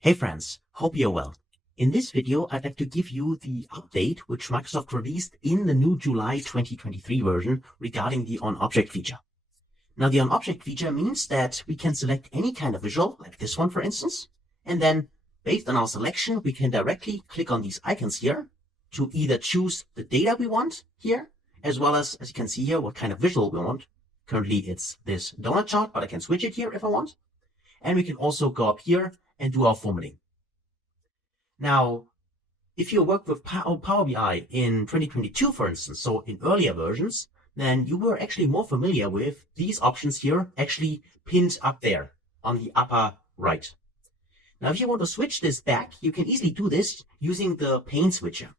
Hey friends, hope you're well. In this video, I'd like to give you the update which Microsoft released in the new July 2023 version regarding the onObject feature. Now, the onObject feature means that we can select any kind of visual, like this one for instance, and then based on our selection, we can directly click on these icons here to either choose the data we want here, as well as you can see here, what kind of visual we want. Currently, it's this donut chart, but I can switch it here if I want. And we can also go up here and do our formatting. Now, if you work with Power BI in 2022, for instance, so in earlier versions, then you were actually more familiar with these options here actually pinned up there on the upper right. Now, if you want to switch this back, you can easily do this using the pane switcher,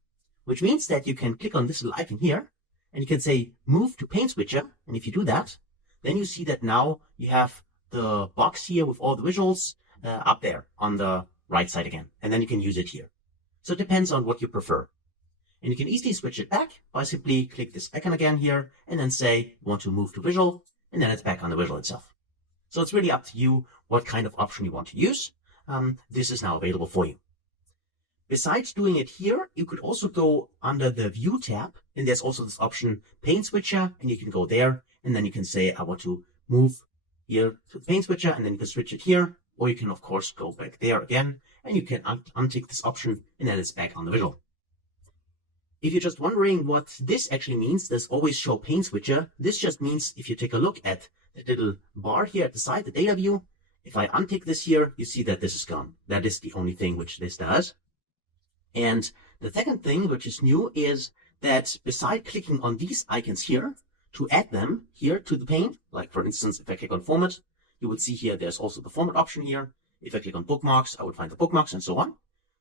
which means that you can click on this little icon here and you can say move to pane switcher. And if you do that, then you see that now you have the box here with all the visuals up there on the right side again, and then you can use it here. So it depends on what you prefer. And you can easily switch it back by simply click this icon again here and then say you want to move to visual, and then it's back on the visual itself. So it's really up to you what kind of option you want to use. This is now available for you. Besides doing it here, you could also go under the View tab, and there's also this option Pane Switcher, and you can go there, and then you can say I want to move here to the Pane Switcher, and then you can switch it here. Or you can, of course, go back there again, and you can untick this option, and then it's back on the visual. If you're just wondering what this actually means, this always show pane switcher, this just means if you take a look at the little bar here at the side, the data view, if I untick this here, you see that this is gone. That is the only thing which this does. And the second thing, which is new, is that beside clicking on these icons here, to add them here to the pane, like for instance, if I click on Format, you would see here there's also the format option here. If I click on bookmarks, I would find the bookmarks and so on.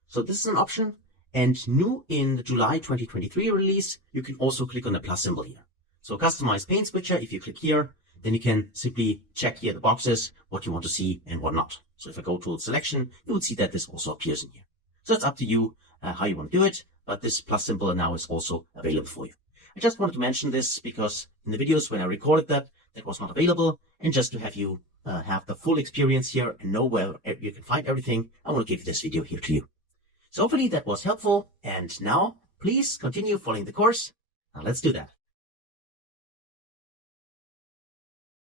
So this is an option. And new in the July 2023 release, you can also click on the plus symbol here. So customize pane switcher, if you click here, then you can simply check here the boxes, what you want to see and what not. So if I go to selection, you would see that this also appears in here. So it's up to you how you want to do it, but this plus symbol now is also available for you. I just wanted to mention this because in the videos when I recorded that was not available, and just to have you have the full experience here and know where you can find everything, I want to give this video here to you. So hopefully that was helpful, and now please continue following the course. Now let's do that.